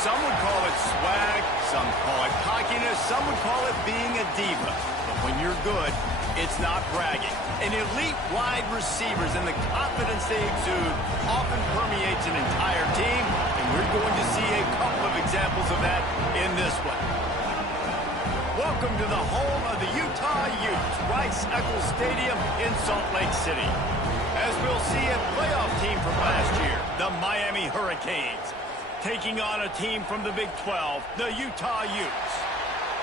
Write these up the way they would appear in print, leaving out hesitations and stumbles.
Some would call it swag, some call it cockiness, some would call it being a diva. But when you're good, it's not bragging. An elite wide receivers and the confidence they exude often permeates an entire team, and we're going to see a couple of examples of that in this one. Welcome to the home of the Utah Utes, Rice-Eccles Stadium in Salt Lake City. As we'll see a playoff team from last year, the Miami Hurricanes, taking on a team from the Big 12, the Utah Utes.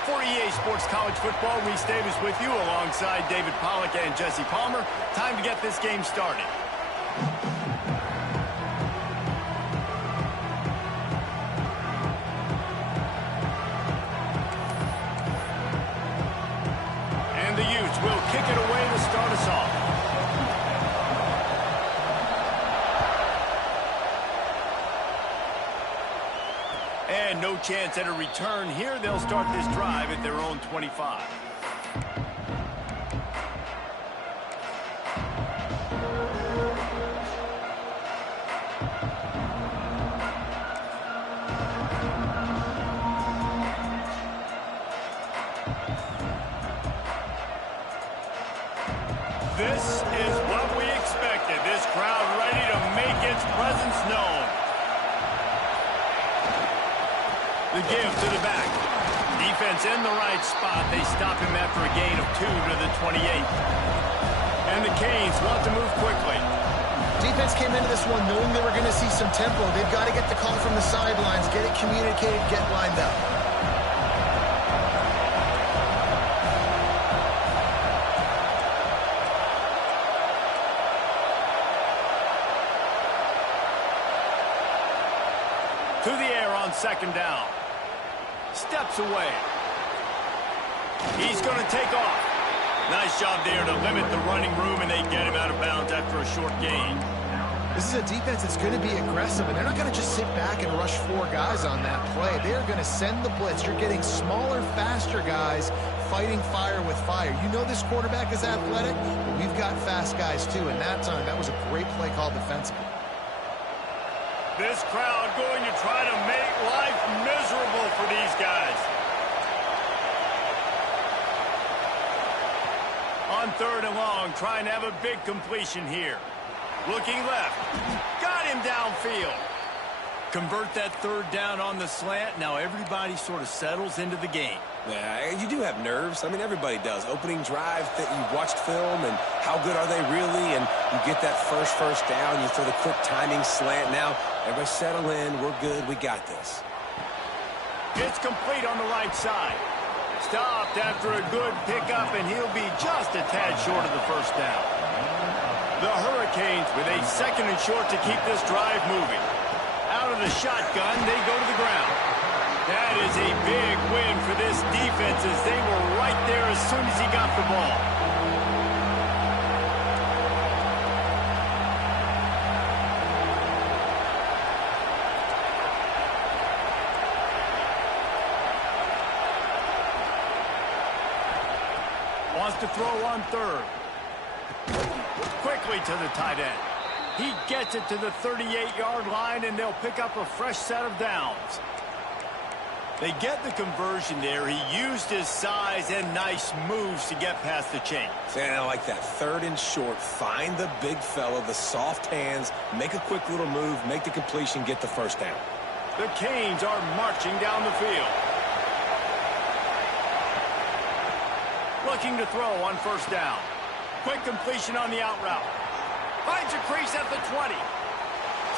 For EA Sports College Football, Reese Davis with you alongside David Pollack and Jesse Palmer. Time to get this game started. And the Utes will kick it away to start us off. And no chance at a return here. They'll start this drive at their own 25. This is what we expected. This crowd ready to make its presence known. The give to the back. Defense in the right spot. They stop him after a gain of 2 to the 28. And the Canes want to move quickly. Defense came into this one knowing they were going to see some tempo. They've got to get the call from the sidelines, get it communicated, get lined up. To the air on second down. Steps away. He's going to take off. Nice job there to limit the running room, and they get him out of bounds after a short gain. This is a defense that's going to be aggressive, and they're not going to just sit back and rush 4 guys on that play. They're going to send the blitz. You're getting smaller, faster guys fighting fire with fire. You know this quarterback is athletic, but we've got fast guys too, and that time that was a great play call defensively. This crowd going to try to make life miserable for these guys. On third and long, trying to have a big completion here. Looking left. Got him downfield. Convert that third down on the slant. Now everybody sort of settles into the game. Yeah, you do have nerves. I mean, everybody does. Opening drive that you watched film and how good are they really? And you get that first down. You throw the quick timing slant. Now, everybody settle in. We're good. We got this. It's complete on the right side. Stopped after a good pickup, and he'll be just a tad short of the first down. The Hurricanes with a 2nd and short to keep this drive moving. Out of the shotgun, they go to the ground. That is a big win for this defense as they were right there as soon as he got the ball. Wants to throw on 3rd. Quickly to the tight end. He gets it to the 38-yard line, and they'll pick up a fresh set of downs. They get the conversion there. He used his size and nice moves to get past the chain. And I like that 3rd and short. Find the big fella, the soft hands, make a quick little move, make the completion, get the first down. The Canes are marching down the field. Looking to throw on 1st down. Quick completion on the out route. Finds a crease at the 20.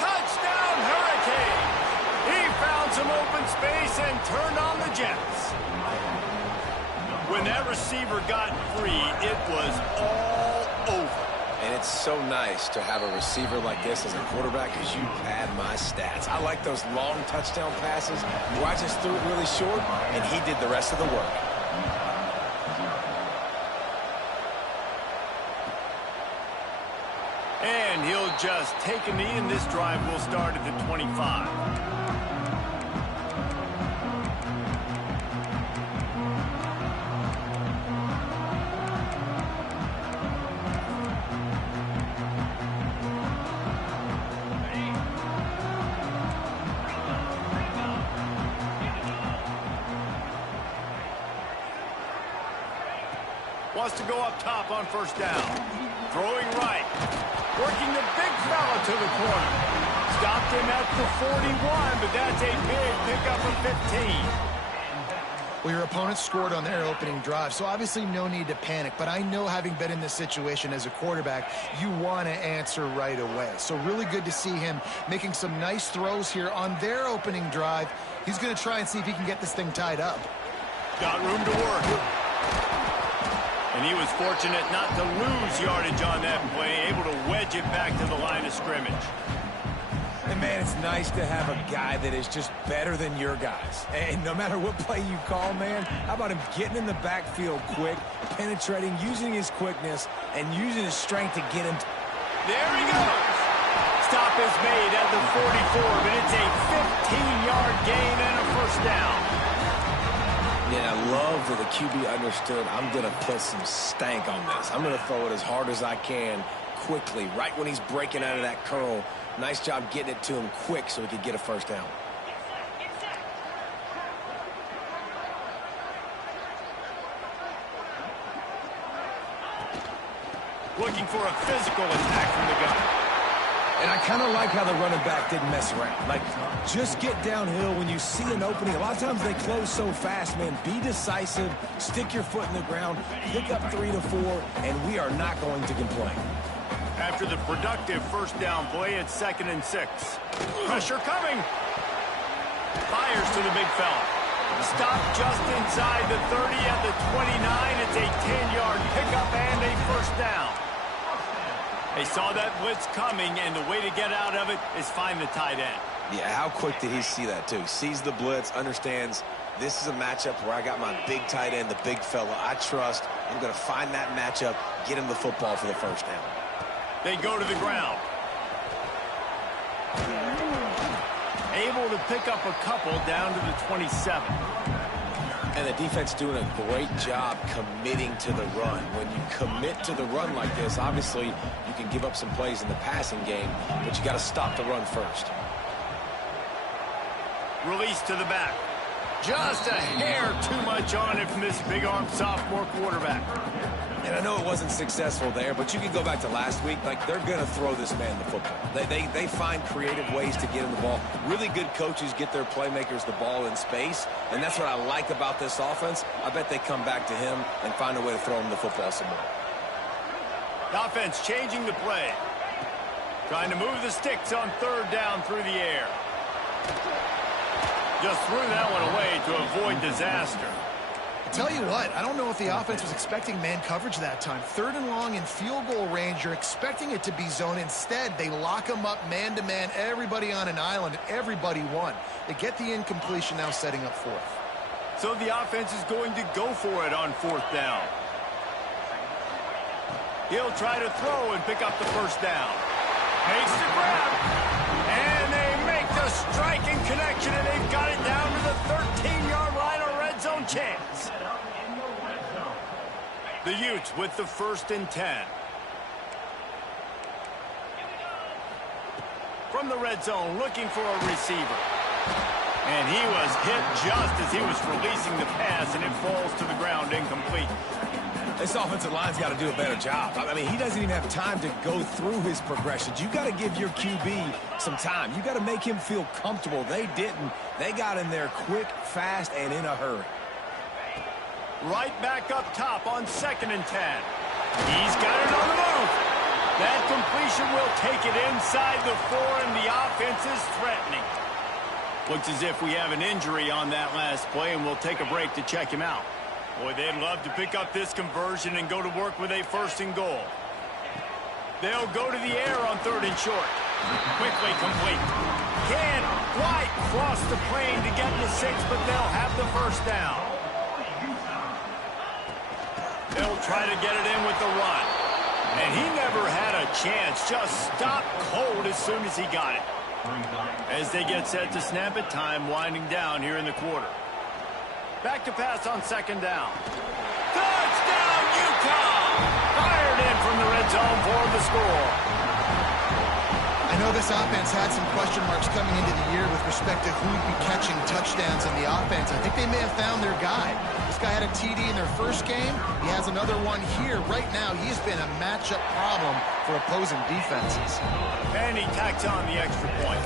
Touchdown, Hurricanes! He found some open space and turned on the Jets. When that receiver got free, it was all over. And it's so nice to have a receiver like this as a quarterback because you pad my stats. I like those long touchdown passes where I just threw it really short, and he did the rest of the work. And he'll just take a knee, and this drive will start at the 25. Wants to go up top on 1st down. Throwing right. Working the big fella to the corner. Stopped him at the 41, but that's a big pickup of 15. Well, your opponent scored on their opening drive, so obviously no need to panic. But I know, having been in this situation as a quarterback, you want to answer right away. So really good to see him making some nice throws here on their opening drive. He's going to try and see if he can get this thing tied up. Got room to work. And he was fortunate not to lose yardage on that play, able to wedge it back to the line of scrimmage. And, man, it's nice to have a guy that is just better than your guys. And no matter what play you call, man, how about him getting in the backfield quick, penetrating, using his quickness, and using his strength to get him. There he goes. Stop is made at the 44, but it's a 15-yard gain and a 1st down. Yeah, I love that the QB understood I'm going to put some stank on this. I'm going to throw it as hard as I can quickly, right when he's breaking out of that curl. Nice job getting it to him quick so he could get a 1st down. Looking for a physical attack from the gun. And I kind of like how the running back didn't mess around. Like, just get downhill when you see an opening. A lot of times they close so fast, man. Be decisive, stick your foot in the ground, pick up 3 to 4, and we are not going to complain. After the productive 1st down play, it's 2nd and 6. Pressure coming. Fires to the big fella. Stop just inside the 30 at the 29. It's a 10-yard pickup and a 1st down. They saw that blitz coming, and the way to get out of it is find the tight end. Yeah, how quick did he see that, too? Sees the blitz, understands this is a matchup where I got my big tight end, the big fella I trust. I'm going to find that matchup, get him the football for the 1st down. They go to the ground. Able to pick up a couple down to the 27. And the defense doing a great job committing to the run. When you commit to the run like this, obviously you can give up some plays in the passing game, but you got to stop the run first. Release to the back. Just a hair too much on it from this big-armed sophomore quarterback. And I know it wasn't successful there, but you can go back to last week. Like, they're going to throw this man the football. They find creative ways to get him the ball. Really good coaches get their playmakers the ball in space, and that's what I like about this offense. I bet they come back to him and find a way to throw him the football some more. The offense changing the play. Trying to move the sticks on 3rd down through the air. Just threw that one away to avoid disaster. Tell you what, I don't know if the offense was expecting man coverage that time. 3rd and long in field goal range, you're expecting it to be zone. Instead, they lock them up man-to-man, everybody on an island, and everybody won. They get the incompletion, now setting up 4th. So the offense is going to go for it on 4th down. He'll try to throw and pick up the 1st down. Makes the grab. And they make the striking connection, and they've got it down to the 13-yard line, a red zone chance. The Utes with the 1st and 10. From the red zone, looking for a receiver. And he was hit just as he was releasing the pass, and it falls to the ground incomplete. This offensive line's got to do a better job. I mean, he doesn't even have time to go through his progressions. You got to give your QB some time. You got to make him feel comfortable. They didn't. They got in there quick, fast, and in a hurry. Right back up top on 2nd and 10. He's got it on the move. That completion will take it inside the 4, and the offense is threatening. Looks as if we have an injury on that last play, and we'll take a break to check him out. Boy, they'd love to pick up this conversion and go to work with a 1st and goal. They'll go to the air on 3rd and short. Quickly complete. Can't quite cross the plane to get to 6, but they'll have the 1st down. They'll try to get it in with the run. And he never had a chance. Just stopped cold as soon as he got it. As they get set to snap it, time winding down here in the quarter. Back to pass on 2nd down. Touchdown, Utah! Fired in from the red zone for the score. I know this offense had some question marks coming into the year with respect to who'd be catching touchdowns in the offense. I think they may have found their guy. This guy had a TD in their first game. He has another one here. Right now, he's been a matchup problem for opposing defenses. And he tacks on the extra point.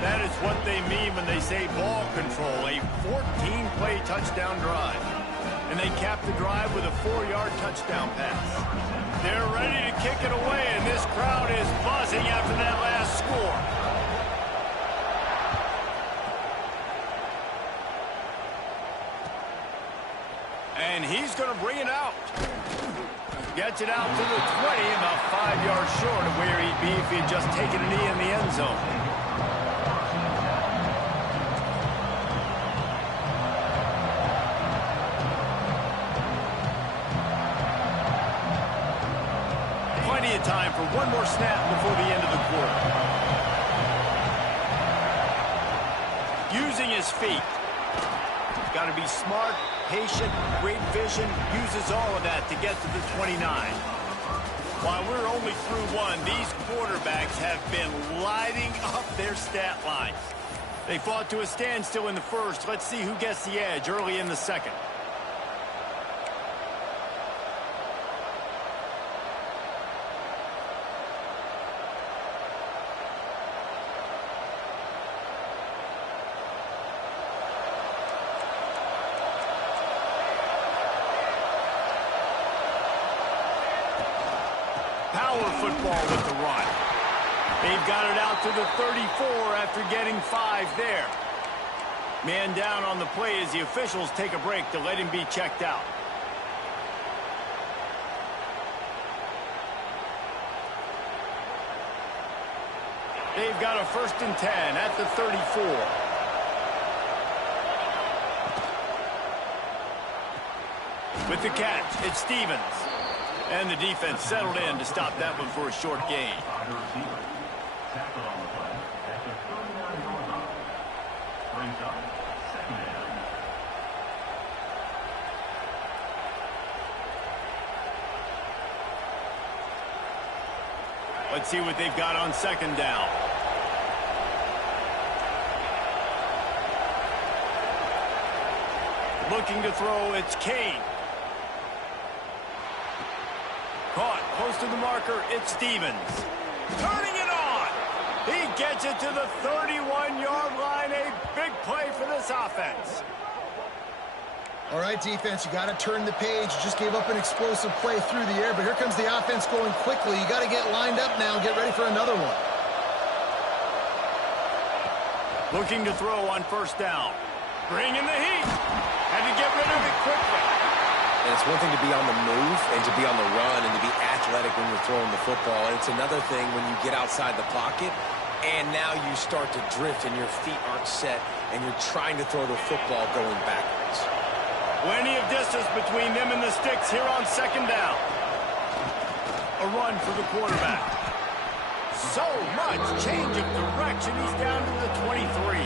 That is what they mean when they say ball control, a 14-play touchdown drive. And they cap the drive with a 4-yard touchdown pass. They're ready to kick it away, and this crowd is buzzing after that last score. And he's going to bring it out. Gets it out to the 20, about 5 yards short of where he'd be if he had just taken a knee in the end zone. Plenty of time for one more snap before the end of the quarter. Using his feet. Got to be smart, patient, great vision, uses all of that to get to the 29. While we're only through one, these quarterbacks have been lighting up their stat lines. They fought to a standstill in the first. Let's see who gets the edge early in the second. Power football with the run. They've got it out to the 34 after getting 5 there. Man down on the play as the officials take a break to let him be checked out. They've got a 1st and 10 at the 34. With the catch, it's Stevens. And the defense settled in to stop that one for a short gain. Let's see what they've got on 2nd down. Looking to throw, it's Kane. Caught close to the marker, it's Stevens. Turning it on. He gets it to the 31-yard line. A big play for this offense. All right, defense, you got to turn the page. You just gave up an explosive play through the air, but here comes the offense going quickly. You got to get lined up now and get ready for another one. Looking to throw on 1st down. Bringing the heat. And Trying to get rid of it quickly. And it's one thing to be on the move and to be on the run and to be athletic when you're throwing the football. And it's another thing when you get outside the pocket and now you start to drift and your feet aren't set and you're trying to throw the football going backwards. Plenty of distance between them and the sticks here on second down. A run for the quarterback. So much change of direction. He's down to the 23.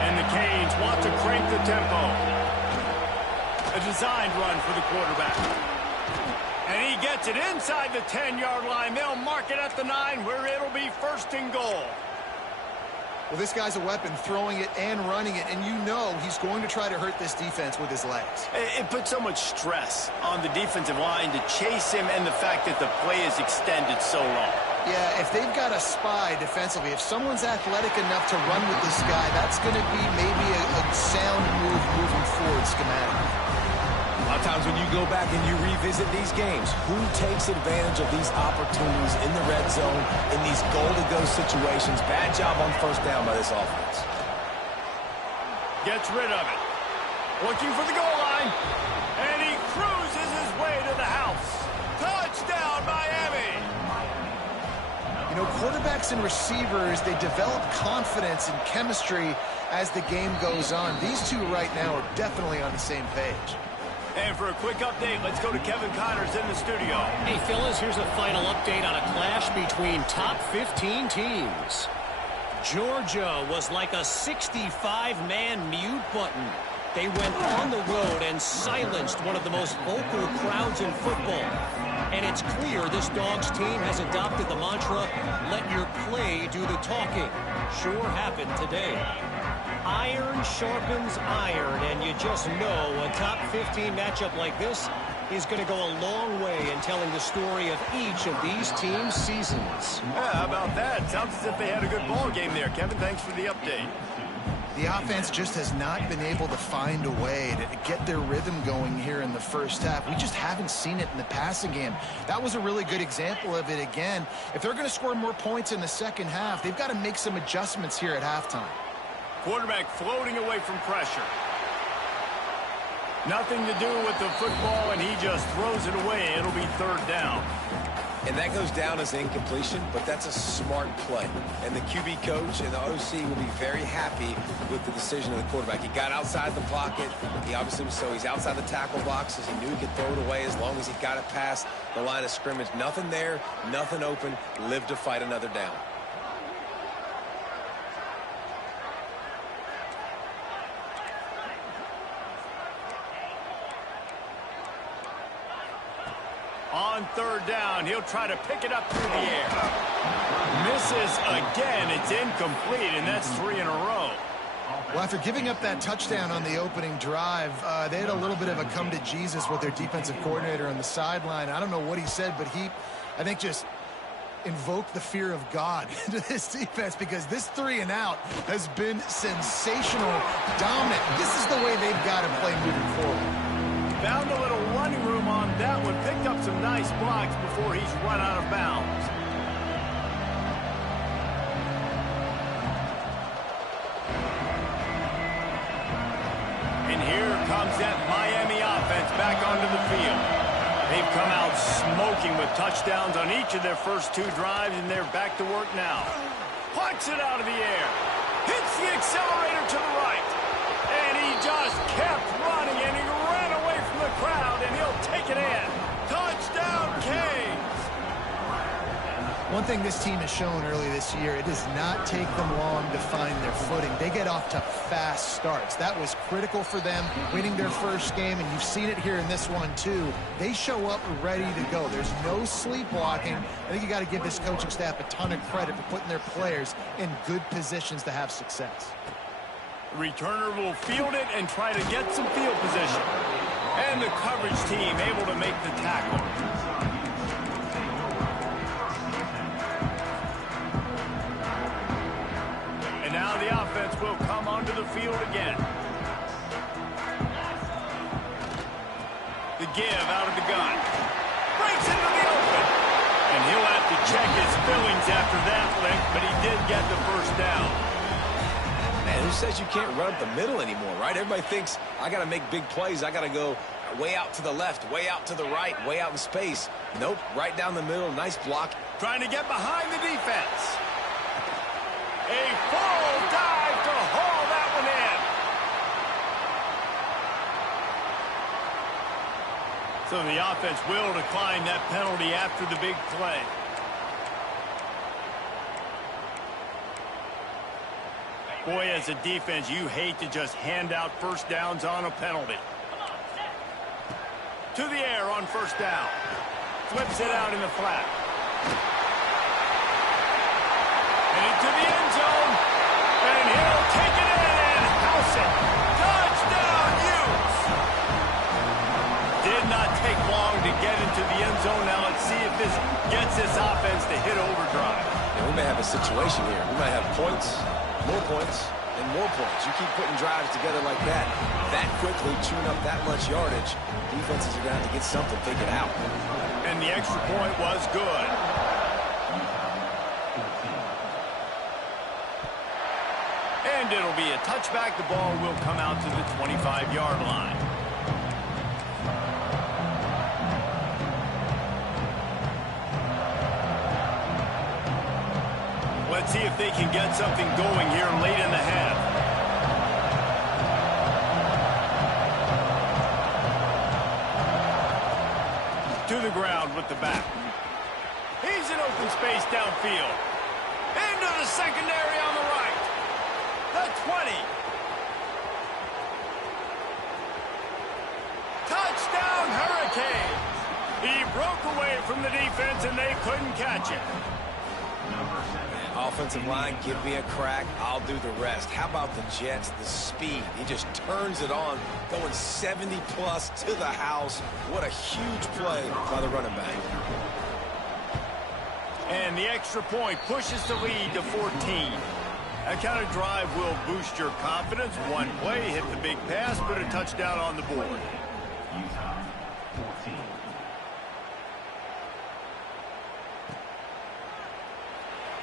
And the Canes want to crank the tempo. A designed run for the quarterback. And he gets it inside the 10-yard line. They'll mark it at the 9 where it'll be first and goal. Well, this guy's a weapon, throwing it and running it, and you know he's going to try to hurt this defense with his legs. It puts so much stress on the defensive line to chase him and the fact that the play is extended so long. Yeah, if they've got a spy defensively, if someone's athletic enough to run with this guy, that's going to be maybe a sound move moving forward schematically. A lot of times when you go back and you revisit these games, who takes advantage of these opportunities in the red zone, in these goal-to-go situations? Bad job on first down by this offense. Gets rid of it. Looking for the goal line. And he cruises his way to the house. Touchdown, Miami! You know, quarterbacks and receivers, they develop confidence and chemistry as the game goes on. These two right now are definitely on the same page. And for a quick update, let's go to Kevin Connors in the studio. Hey, fellas, here's a final update on a clash between top 15 teams. Georgia was like a 65-man mute button. They went on the road and silenced one of the most vocal crowds in football. And it's clear this Dogs team has adopted the mantra, let your play do the talking. Sure happened today. Iron sharpens iron, and you just know a top 15 matchup like this is going to go a long way in telling the story of each of these teams' seasons. Yeah, how about that? Sounds as if they had a good ball game there. Kevin, thanks for the update. The offense just has not been able to find a way to get their rhythm going here in the first half. We just haven't seen it in the passing game. That was a really good example of it again. If they're going to score more points in the second half, they've got to make some adjustments here at halftime. Quarterback floating away from pressure. Nothing to do with the football, and he just throws it away. It'll be third down. And that goes down as incompletion, but that's a smart play. And the QB coach and the OC will be very happy with the decision of the quarterback. He got outside the pocket. He obviously was so he's outside the tackle boxes. He knew he could throw it away as long as he got it past the line of scrimmage. Nothing there, nothing open. Live to fight another down. On third down, he'll try to pick it up through the air. Misses again. It's incomplete, and that's 3 in a row. Well, after giving up that touchdown on the opening drive, they had a little bit of a come to Jesus with their defensive coordinator on the sideline. I don't know what he said, but he, I think, just invoked the fear of God into this defense, because this 3 and out has been sensational, dominant. This is the way they've got to play moving forward. Found a little running room on that one. Picked up some nice blocks before he's run out of bounds. And here comes that Miami offense back onto the field. They've come out smoking with touchdowns on each of their first 2 drives, and they're back to work now. Plucks it out of the air. Hits the accelerator to the right. And he just kept running, and he ran away from the crowd, and he'll take it in. Touchdown, Canes! One thing this team has shown early this year, it does not take them long to find their footing. They get off to fast starts. That was critical for them, winning their first game, and you've seen it here in this one too. They show up ready to go. There's no sleepwalking. I think you got to give this coaching staff a ton of credit for putting their players in good positions to have success. Returner will field it and try to get some field position. And the coverage team able to make the tackle. And now the offense will come onto the field again. The give out of the gun. Breaks into the open. And he'll have to check his fillings after that link, but he did get the first down. Man, who says you can't run up the middle anymore, right? Everybody thinks I got to make big plays. I got to go way out to the left, way out to the right, way out in space. Nope, right down the middle. Nice block. Trying to get behind the defense. A full dive to haul that one in. So the offense will decline that penalty after the big play. Boy, as a defense, you hate to just hand out first downs on a penalty. To the air on first down. Flips it out in the flat. And into the end zone. And he'll take it in and house it. Touchdown, Utes! Did not take long to get into the end zone. Now let's see if this gets this offense to hit overdrive. Yeah, we may have a situation here. We might have points, more points, and more points. You keep putting drives together like that quickly, chewing up that much yardage, defenses are going to have to get something figured out. And the extra point was good. And it'll be a touchback. The ball will come out to the 25-yard line. Let's see if they can get something going here late in the half. To the ground with the back. He's in open space downfield. Into the secondary on the right. The 20. Touchdown, Hurricanes. He broke away from the defense and they couldn't catch it. Offensive line, give me a crack, I'll do the rest. How about the Jets, the speed? He just turns it on, going 70-plus to the house. What a huge play by the running back. And the extra point pushes the lead to 14. That kind of drive will boost your confidence. One play, hit the big pass, put a touchdown on the board.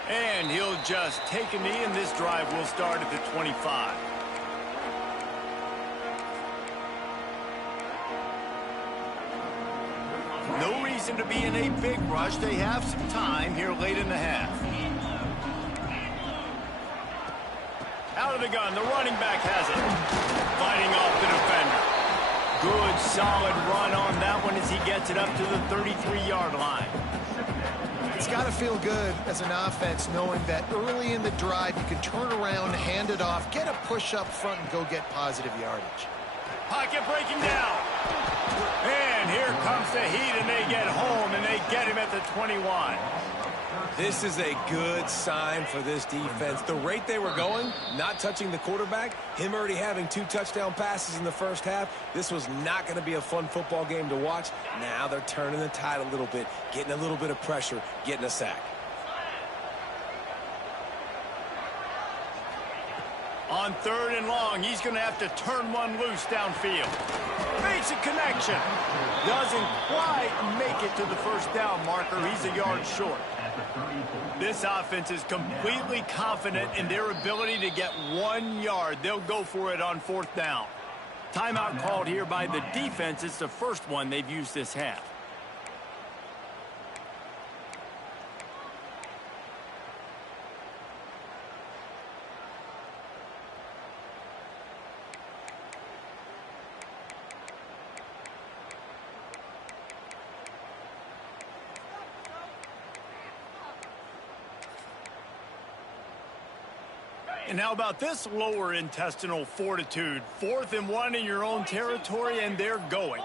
And he'll just take a knee, and this drive will start at the 25. No reason to be in a big rush. They have some time here late in the half. Out of the gun, the running back has it. Fighting off the defender. Good, solid run on that one as he gets it up to the 33-yard line. It's got to feel good as an offense knowing that early in the drive you can turn around, hand it off, get a push up front, and go get positive yardage. Pocket breaking down. And here comes the heat, and they get home, and they get him at the 21. This is a good sign for this defense. The rate they were going, not touching the quarterback, him already having 2 touchdown passes in the first half, this was not going to be a fun football game to watch. Now they're turning the tide a little bit, getting a little bit of pressure, getting a sack. On 3rd and long, he's going to have to turn one loose downfield. Basic connection. Doesn't quite make it to the first down marker. He's a yard short. This offense is completely confident in their ability to get 1 yard. They'll go for it on 4th down. Timeout called here by the defense. It's the first one they've used this half. And how about this lower intestinal fortitude? 4th and 1 in your own territory, and they're going.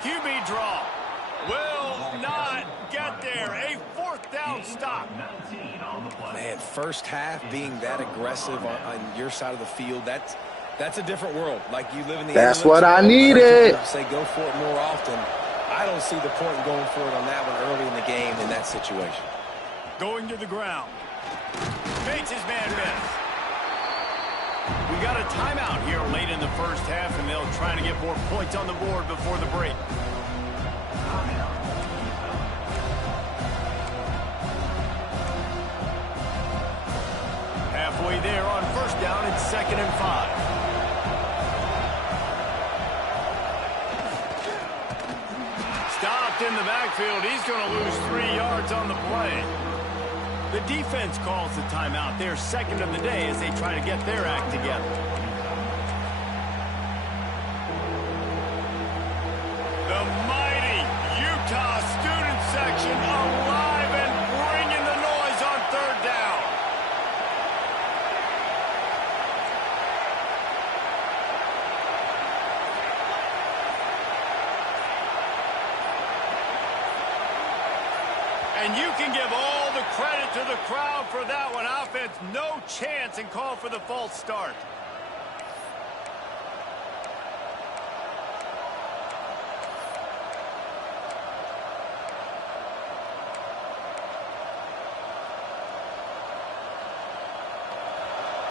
QB draw. Will not get there. A 4th down stop. Man, first half being that aggressive on your side of the field, that's a different world. Like you live in the That's what I needed. Say go for it more often. I don't see the point in going for it on that one early in the game in that situation. Going to the ground. Makes his man miss. We got a timeout here late in the first half, and they'll try to get more points on the board before the break. play there on first down and 2nd and 5. Stopped in the backfield. He's going to lose 3 yards on the play. The defense calls the timeout. They're second of the day as they try to get their act together. The mighty Utah student section alive and bringing the noise on 3rd down. And you can give all the credit to the crowd for that one. Offense, no chance, and call for the false start.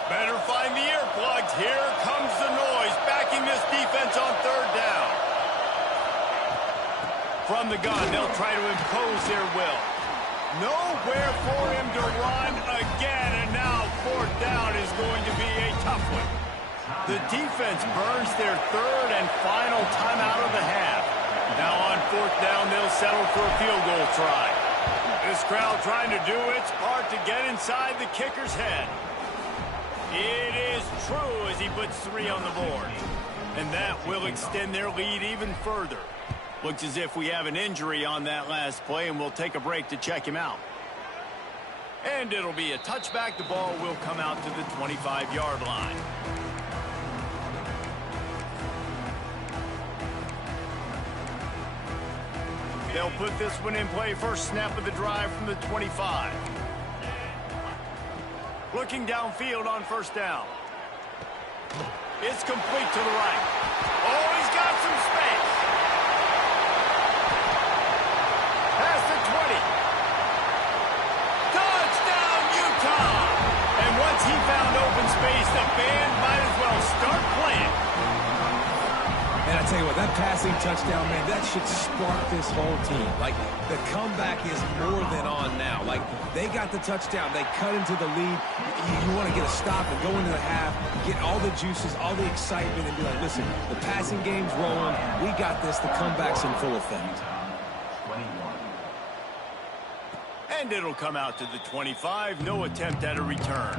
Better find the earplugs. Here comes the noise, backing this defense on 3rd down. From the gun, they'll try to impose their will. Nowhere for him to run again, and now 4th down is going to be a tough one. The defense burns their 3rd and final timeout of the half. Now on 4th down, they'll settle for a field goal try. This crowd trying to do its part to get inside the kicker's head. It is Tru as he puts 3 on the board. And that will extend their lead even further. Looks as if we have an injury on that last play, and we'll take a break to check him out. And it'll be a touchback. The ball will come out to the 25-yard line. They'll put this one in play. First snap of the drive from the 25. Looking downfield on 1st down. It's complete to the right. Oh, he's got some space. Past the 20. Touchdown, Utah! And once he found open space, the band might as well start playing. And I tell you what, that passing touchdown, man, that should spark this whole team. Like, the comeback is more than on now. Like, they got the touchdown. They cut into the lead. You want to get a stop and go into the half, get all the juices, all the excitement, and be like, listen, the passing game's rolling. We got this. The comeback's in full effect. And it'll come out to the 25. No attempt at a return.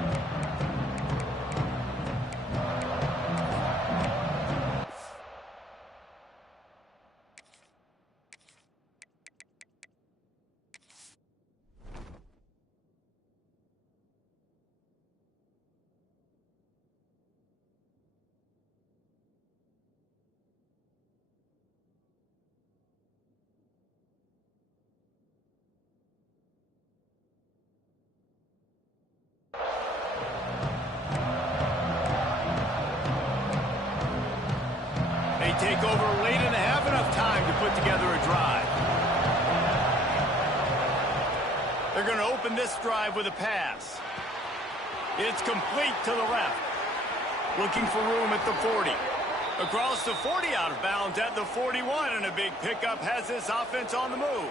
Take over late in the half, enough time to put together a drive. They're going to open this drive with a pass. It's complete to the left. Looking for room at the 40. Across the 40, out of bounds at the 41, and a big pickup has this offense on the move.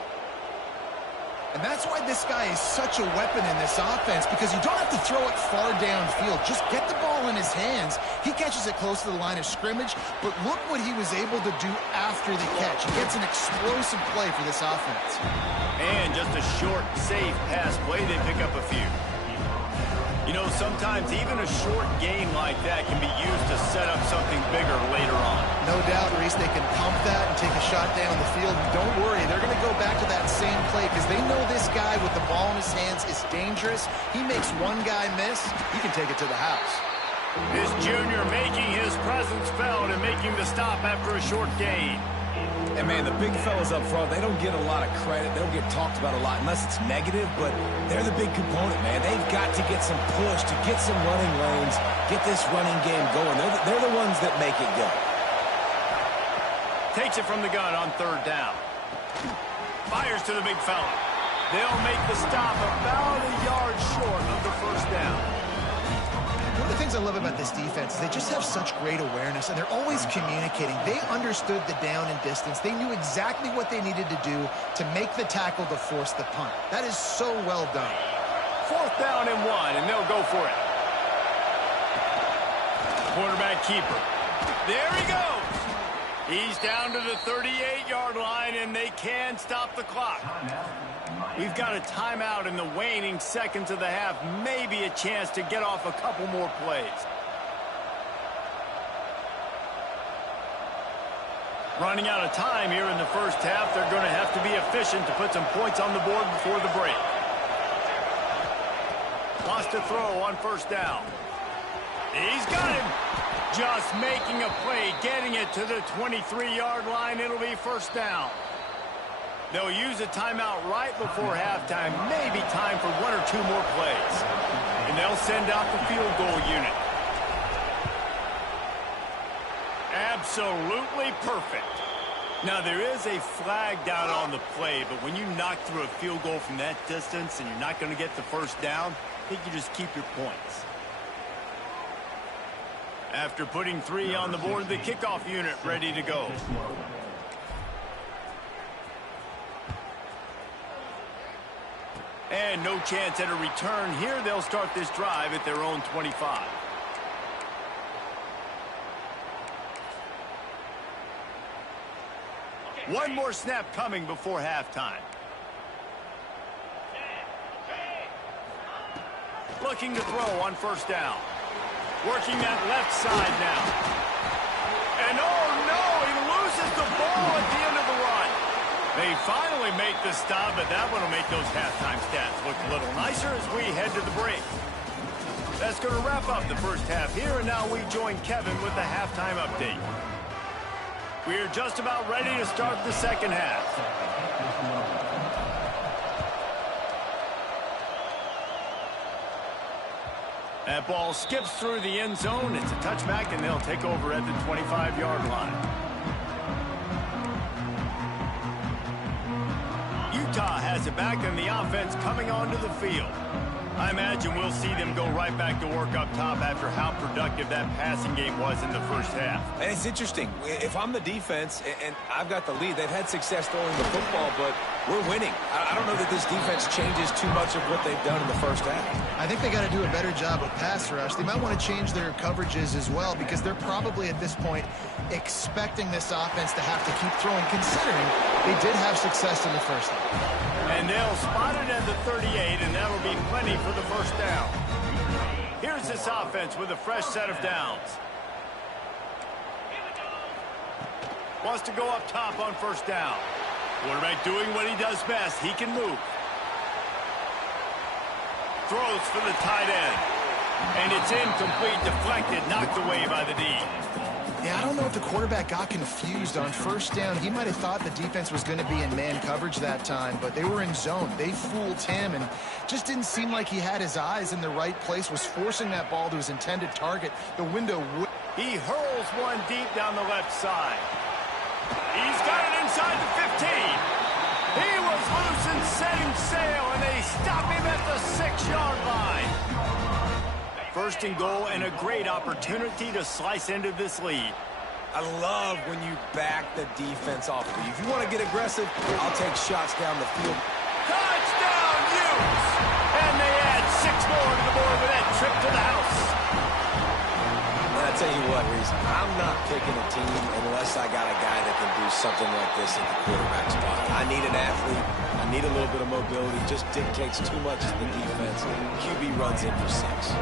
And that's why this guy is such a weapon in this offense, because you don't have to throw it far downfield. Just get the ball in his hands. He catches it close to the line of scrimmage, but look what he was able to do after the catch. He gets an explosive play for this offense. And just a short, safe pass play, they pick up a few. You know, sometimes even a short gain like that can be used to set up something bigger later on. No doubt, Reese, they can pump that and take a shot down the field. And don't worry, they're going to go back to that same play because they know this guy with the ball in his hands is dangerous. He makes one guy miss, he can take it to the house. This junior making his presence felt and making the stop after a short gain. And, man, the big fellas up front, they don't get a lot of credit. They don't get talked about a lot unless it's negative, but they're the big component, man. They've got to get some push, to get some running lanes, get this running game going. They're the ones that make it go. Takes it from the gun on 3rd down. Fires to the big fella. They'll make the stop about a yard short of the 1st down. One of the things I love about this defense is they just have such great awareness, and they're always communicating. They understood the down and distance. They knew exactly what they needed to do to make the tackle to force the punt. That is so well done. 4th down and 1, and they'll go for it. quarterback keeper. There he goes. He's down to the 38-yard line, and they can stop the clock. We've got a timeout in the waning seconds of the half. Maybe a chance to get off a couple more plays. Running out of time here in the first half. They're going to have to be efficient to put some points on the board before the break. Wants to throw on first down. He's got him. Just making a play, getting it to the 23-yard line. It'll be first down. They'll use a timeout right before halftime. Maybe time for one or two more plays. And they'll send out the field goal unit. Absolutely perfect. Now, there is a flag down on the play, but when you knock through a field goal from that distance and you're not going to get the first down, I think you just keep your points. After putting 3 on the board, the kickoff unit ready to go. And no chance at a return here. They'll start this drive at their own 25. One more snap coming before halftime. Looking to throw on first down. Working that left side now. And oh no, he loses the ball at the end of the run. They finally make the stop, but that one will make those halftime stats look a little nicer as we head to the break. That's going to wrap up the first half here, and now we join Kevin with the halftime update. We're just about ready to start the second half. That ball skips through the end zone. It's a touchback, and they'll take over at the 25-yard line. Utah has it back, and the offense coming onto the field. I imagine we'll see them go right back to work up top after how productive that passing game was in the first half. And it's interesting. If I'm the defense and I've got the lead, they've had success throwing the football, but we're winning. I don't know that this defense changes too much of what they've done in the first half. I think they got to do a better job of pass rush. They might want to change their coverages as well, because they're probably at this point expecting this offense to have to keep throwing, considering they did have success in the first half. And they'll spot it at the 38, and that'll be plenty for the first down. Here's this offense with a fresh set of downs. Wants to go up top on first down. Quarterback doing what he does best. He can move. Throws for the tight end. And it's incomplete, deflected, knocked away by the D. Yeah, I don't know if the quarterback got confused on first down. He might have thought the defense was going to be in man coverage that time, but they were in zone. They fooled him and just didn't seem like he had his eyes in the right place, was forcing that ball to his intended target. The window would... He hurls one deep down the left side. He's got it inside the 15. He was loose and setting sail, and they stop him at the 6-yard line. First and goal, and a great opportunity to slice into this lead. I love when you back the defense off of you. If you want to get aggressive, I'll take shots down the field. Touchdown, Utes! And they add 6 more to the board with that trip to the house. And I tell you what, Reese, I'm not picking a team unless I got a guy that can do something like this at the quarterback spot. I need an athlete. I need a little bit of mobility. Just dictates too much to the defense. QB runs in for 6.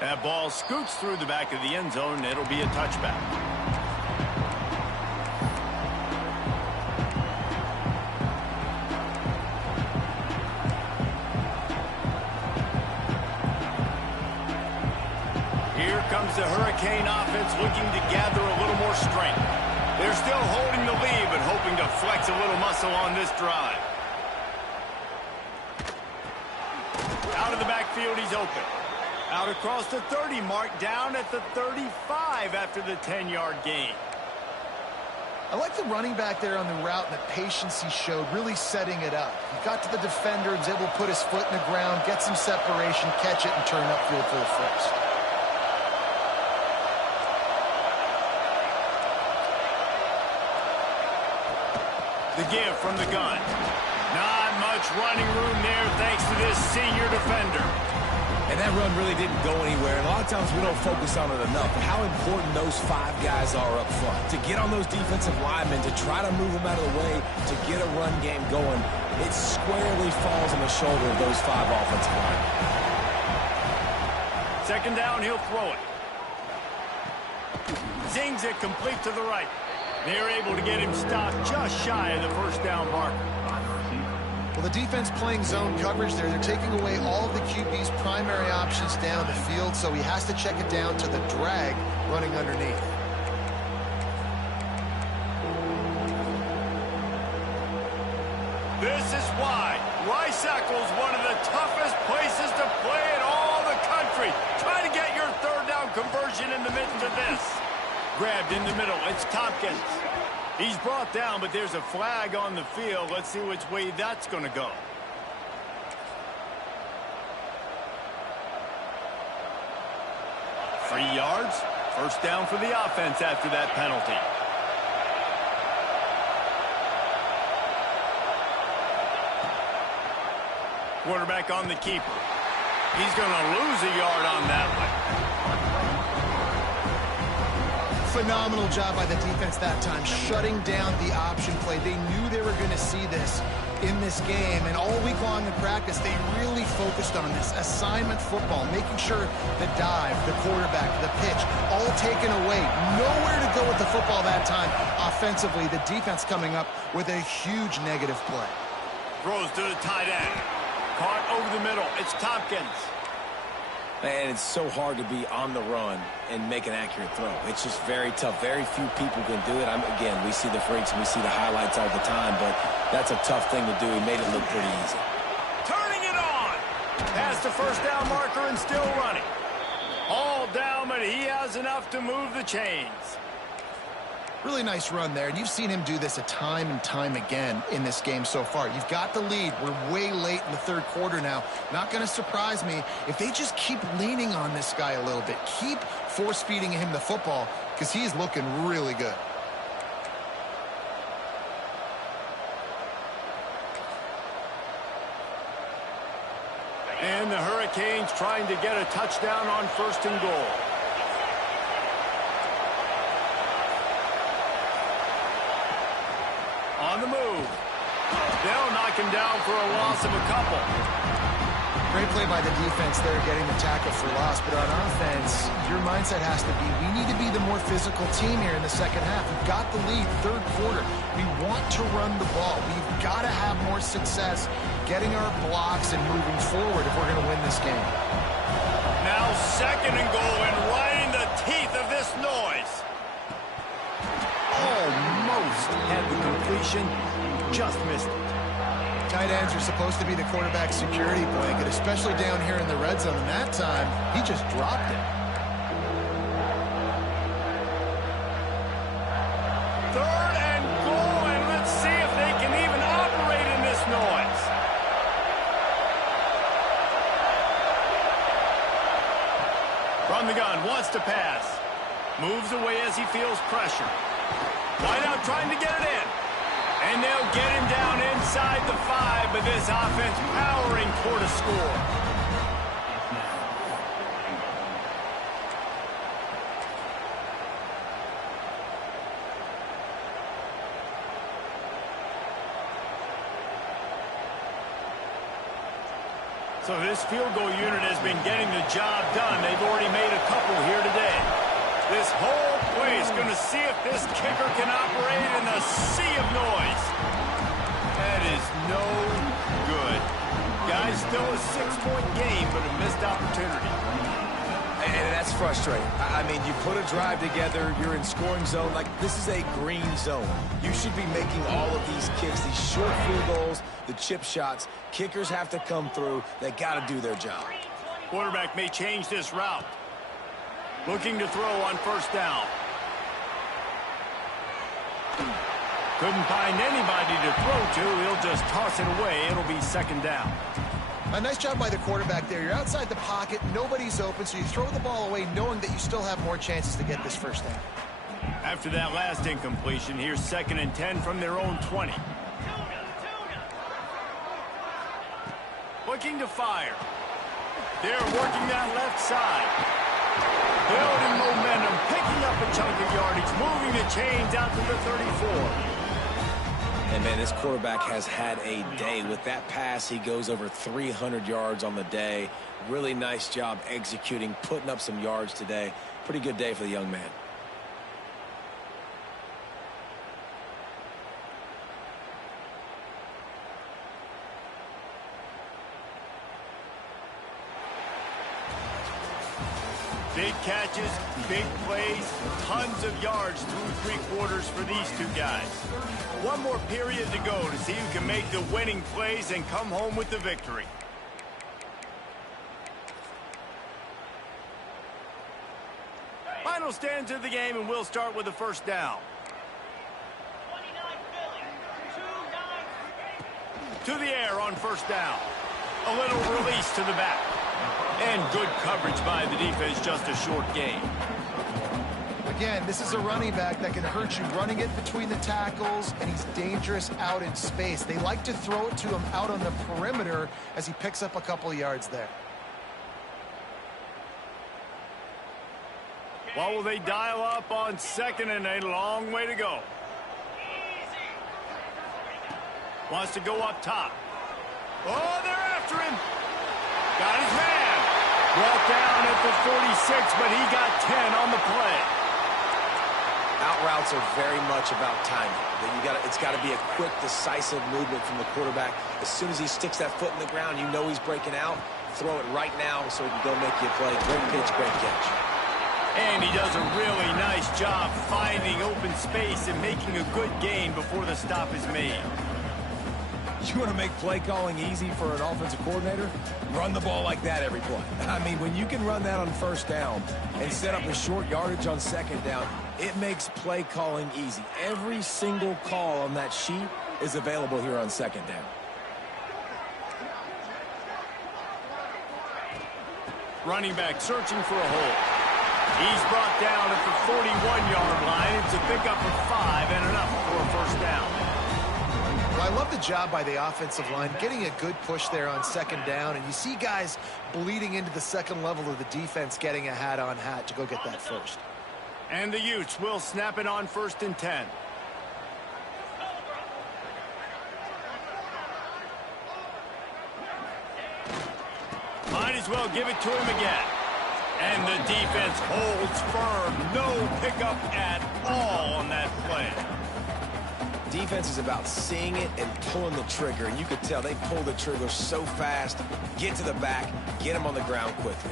That ball scoots through the back of the end zone, and it'll be a touchback. Here comes the Hurricane offense looking to gather a little more strength. They're still holding the lead, but hoping to flex a little muscle on this drive. Out of the backfield, he's open. Out across the 30 mark, down at the 35 after the 10-yard gain. I like the running back there on the route and the patience he showed, really setting it up. He got to the defender, was able to put his foot in the ground, get some separation, catch it, and turn upfield for the first. The give from the gun. Not much running room there thanks to this senior defender. And that run really didn't go anywhere. And a lot of times we don't focus on it enough. But how important those 5 guys are up front. To get on those defensive linemen, to try to move them out of the way, to get a run game going, it squarely falls on the shoulder of those 5 offensive linemen. Second down, he'll throw it. Zings it complete to the right. They're able to get him stopped just shy of the first down marker. Well, the defense playing zone coverage there. They're taking away all of the QB's primary options down the field, so he has to check it down to the drag running underneath. This is why Rice-Eccles, one of the toughest places to play in all the country. Try to get your third down conversion in the midst of this. Grabbed in the middle. It's Tompkins. He's brought down, but there's a flag on the field. Let's see which way that's going to go. Three yards. First down for the offense after that penalty. Quarterback on the keeper. He's going to lose a yard on that one. Phenomenal job by the defense that time, shutting down the option play. They knew they were going to see this in this game, and all week long in practice, they really focused on this assignment football, making sure the dive, the quarterback, the pitch, all taken away. Nowhere to go with the football that time. Offensively, the defense coming up with a huge negative play. Throws to the tight end. Caught over the middle. It's Tompkins. And it's so hard to be on the run and make an accurate throw. It's just very tough. Very few people can do it. Again, we see the freaks and we see the highlights all the time, but that's a tough thing to do. He made it look pretty easy. Turning it on. Past the first down marker and still running. All down, but he has enough to move the chains. Really nice run there, and you've seen him do this a time and time again in this game so far. You've got the lead. We're way late in the third quarter now. Not going to surprise me if they just keep leaning on this guy a little bit. Keep force-feeding him the football because he's looking really good. And the Hurricanes trying to get a touchdown on first and goal. On the move. They'll knock him down for a loss of a couple. Great play by the defense there, getting the tackle for loss. But on offense, your mindset has to be, we need to be the more physical team here in the second half. We've got the lead, third quarter. We want to run the ball. We've got to have more success getting our blocks and moving forward if we're going to win this game. Now second and goal, and right in the teeth of this noise. Almost had the completion, just missed it. Tight ends are supposed to be the quarterback's security blanket, especially down here in the red zone, and that time, he just dropped it. Third and goal, and let's see if they can even operate in this noise. From the gun, wants to pass. Moves away as he feels pressure. Wide out trying to get it in. And they'll get him down inside the 5, but this offense powering toward a score. So this field goal unit has been getting the job done. They've already made a couple here today. This whole place going to see if this kicker can operate in the sea of noise. That is no good. Guys, still a 6-point game, but a missed opportunity. And that's frustrating. I mean, you put a drive together, you're in scoring zone. Like, this is a green zone. You should be making all of these kicks, these short field goals, the chip shots. Kickers have to come through. They got to do their job. Quarterback may change this route. Looking to throw on first down. Couldn't find anybody to throw to. He'll just toss it away. It'll be second down. A nice job by the quarterback there. You're outside the pocket. Nobody's open, so you throw the ball away knowing that you still have more chances to get this first down. After that last incompletion, here's 2nd and 10 from their own 20. looking to fire. They're working that left side. Building momentum, picking up a chunk of yardage, moving the chains out to the 34. And, man, this quarterback has had a day. With that pass, he goes over 300 yards on the day. Really nice job executing, putting up some yards today. Pretty good day for the young man. Big catches, big plays, tons of yards through three quarters for these two guys. One more period to go to see who can make the winning plays and come home with the victory. Final stands of the game, and we'll start with the first down. To the air on first down. A little release to the back. And good coverage by the defense, just a short gain. Again, this is a running back that can hurt you running it between the tackles, and he's dangerous out in space. They like to throw it to him out on the perimeter as he picks up a couple of yards there. What will they dial up on second and a long way to go? Wants to go up top. Oh, they're after him. Got his man. Brought down at the 46, but he got 10 on the play. Out routes are very much about timing. It's got to be a quick, decisive movement from the quarterback. As soon as he sticks that foot in the ground, you know he's breaking out. Throw it right now so he can go make you a play. Great pitch, great catch. And he does a really nice job finding open space and making a good gain before the stop is made. You want to make play calling easy for an offensive coordinator? Run the ball like that every play. I mean, when you can run that on first down and set up a short yardage on second down, it makes play calling easy. Every single call on that sheet is available here on second down. Running back searching for a hole. He's brought down at the 41-yard line. It's a pickup of 5 and enough for a first down. Well, I love the job by the offensive line, getting a good push there on second down, and you see guys bleeding into the second level of the defense getting a hat-on-hat to go get that first. And the Utes will snap it on first and 10. Might as well give it to him again. And the defense holds firm. No pickup at all on that play. Defense is about seeing it and pulling the trigger. And you could tell they pull the trigger so fast, get to the back, get him on the ground quickly.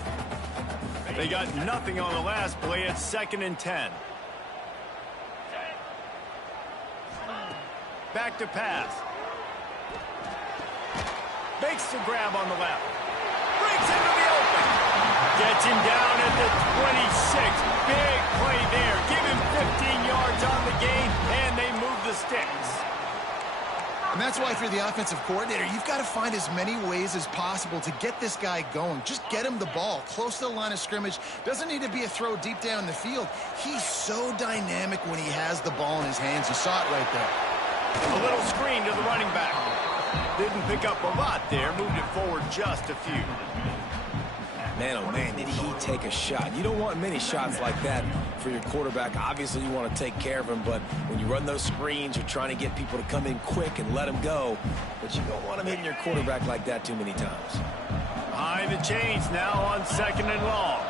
They got nothing on the last play at second and 10. Back to pass. Makes the grab on the left. Breaks into the open. Gets him down at the 26. Big play there. Give him 15 yards on the gain, and they move the sticks. And that's why if you're the offensive coordinator, you've got to find as many ways as possible to get this guy going. Just get him the ball close to the line of scrimmage. Doesn't need to be a throw deep down the field. He's so dynamic when he has the ball in his hands. You saw it right there. A little screen to the running back. Didn't pick up a lot there. Moved it forward just a few. Man, oh man, did he take a shot. You don't want many shots like that for your quarterback. Obviously, you want to take care of him, but when you run those screens, you're trying to get people to come in quick and let him go. But you don't want him hitting your quarterback like that too many times. Behind the chains now on second and long.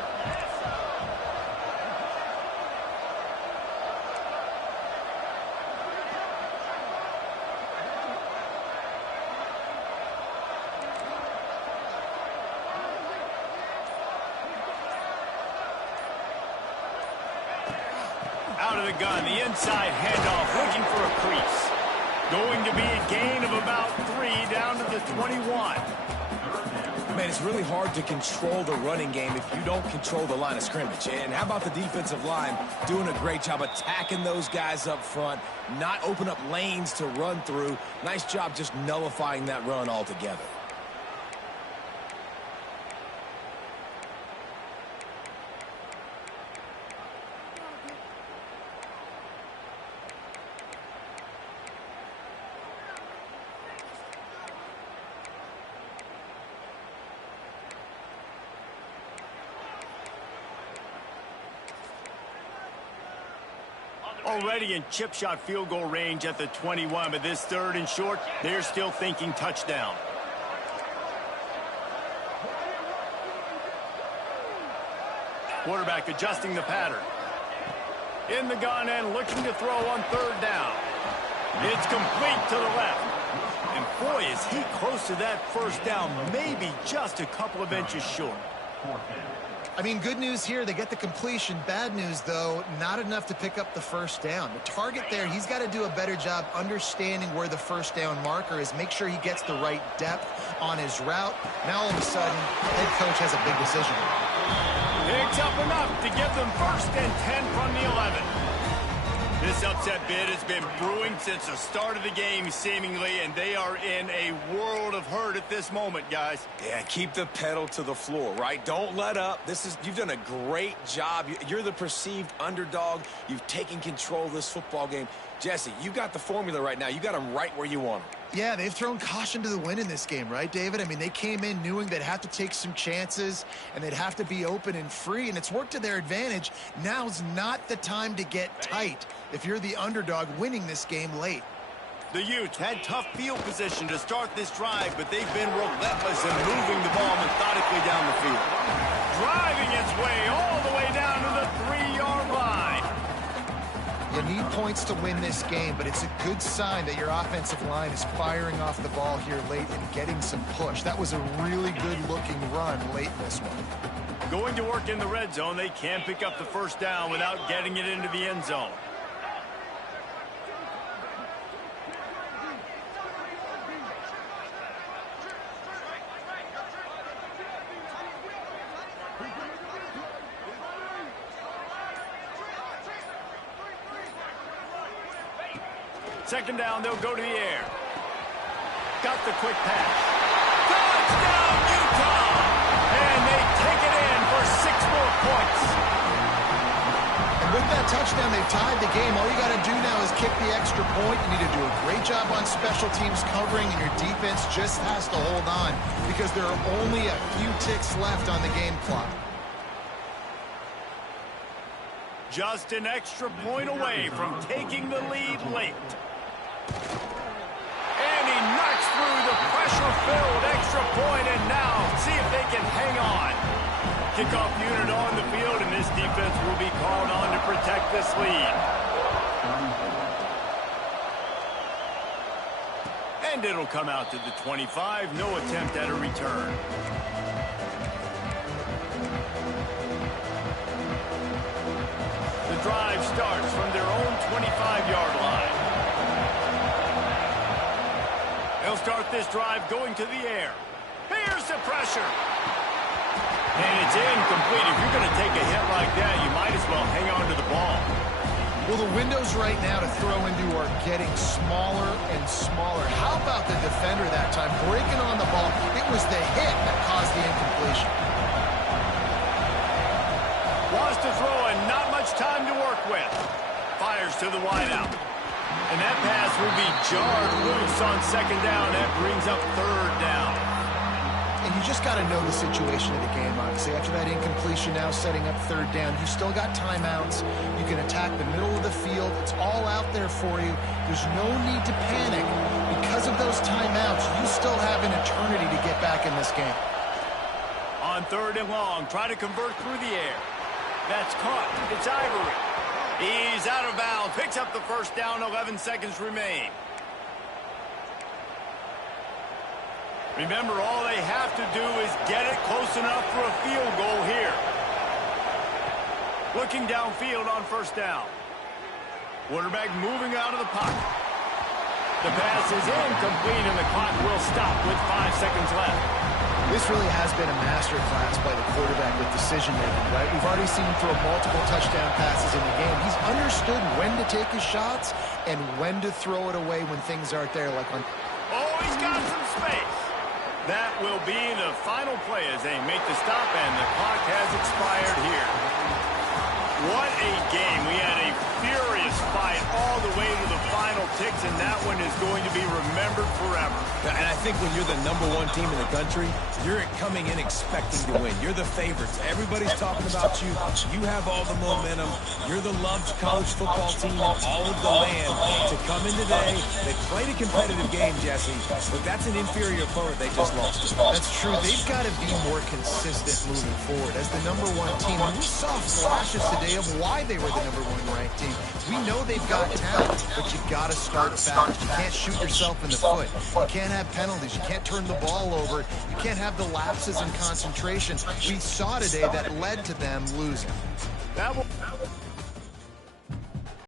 Out of the gun, the inside handoff, looking for a crease. Going to be a gain of about 3 down to the 21. Man, it's really hard to control the running game if you don't control the line of scrimmage. And how about the defensive line doing a great job attacking those guys up front, not open up lanes to run through. Nice job just nullifying that run altogether. Already in chip shot field goal range at the 21, but this 3rd and short, they're still thinking touchdown. Quarterback adjusting the pattern. In the gun and looking to throw on 3rd down. It's complete to the left. And boy, is he close to that 1st down, maybe just a couple of inches short. I mean, good news here, they get the completion. Bad news, though, not enough to pick up the 1st down. The target there, he's got to do a better job understanding where the 1st down marker is, make sure he gets the right depth on his route. Now, all of a sudden, head coach has a big decision. Picks up enough to give them 1st and 10 from the 11. This upset bid has been brewing since the start of the game, seemingly, and they are in a world of hurt at this moment, guys. Yeah, keep the pedal to the floor, right? Don't let up. You've done a great job. You're the perceived underdog. You've taken control of this football game. Jesse, you got the formula right now. You got them right where you want them. Yeah, they've thrown caution to the wind in this game, right, David? I mean, they came in knowing they'd have to take some chances and they'd have to be open and free, and it's worked to their advantage. Now's not the time to get tight if you're the underdog winning this game late. The Utes had tough field position to start this drive, but they've been relentless in moving the ball methodically down the field. Driving its way all the way down to the 3-yard line. You need points to win this game, but it's a good sign that your offensive line is firing off the ball here late and getting some push. That was a really good-looking run late in this one. Going to work in the red zone, they can't pick up the 1st down without getting it into the end zone. Second down, they'll go to the air. Got the quick pass. Touchdown, Utah! And they take it in for 6 more points. And with that touchdown, they've tied the game. All you got to do now is kick the extra point. You need to do a great job on special teams covering, and your defense just has to hold on because there are only a few ticks left on the game clock. Just an extra point away from taking the lead late. And he knocks through the pressure-filled extra point, and now see if they can hang on. Kickoff unit on the field, and this defense will be called on to protect this lead. And it'll come out to the 25. No attempt at a return. The drive starts from their own 25-yard line. They'll start this drive going to the air. Here's the pressure. And it's incomplete. If you're going to take a hit like that, you might as well hang on to the ball. Well, the windows right now to throw into are getting smaller and smaller. How about the defender that time breaking on the ball? It was the hit that caused the incompletion. Wants to throw and not much time to work with. Fires to the wideout. And that pass will be jarred loose on 2nd down. That brings up 3rd down. And you just got to know the situation of the game, obviously. After that incompletion, now setting up 3rd down, you still got timeouts. You can attack the middle of the field. It's all out there for you. There's no need to panic. Because of those timeouts, you still have an eternity to get back in this game. On 3rd and long, try to convert through the air. That's caught. It's Ivory. He's out of bounds. Picks up the 1st down. 11 seconds remain. Remember, all they have to do is get it close enough for a field goal here. Looking downfield on 1st down. Quarterback moving out of the pocket. The pass is incomplete, and the clock will stop with 5 seconds left. This really has been a masterclass by the quarterback with decision-making, right? We've already seen him throw multiple touchdown passes in the game. He's understood when to take his shots and when to throw it away when things aren't there, like on... Oh, he's got some space. That will be the final play as they make the stop, and the clock has expired here. What a game. We had a furious fight all the way to the final ticks, and that one is going to be remembered forever. And I think when you're the #1 team in the country, you're coming in expecting to win. You're the favorites. Everybody's talking about you. You have all the momentum. You're the loved college football team in all of the land. To come in today, they played a competitive game, Jesse, but that's an inferior opponent they just lost. That's true. They've got to be more consistent moving forward as the #1 team. And we saw flashes today of why they were the #1 ranked team. We know they've got talent, but you got to start fast. You can't shoot yourself in the foot. You can't have penalties. You can't turn the ball over. You can't have the lapses in concentration. We saw today that led to them losing. That will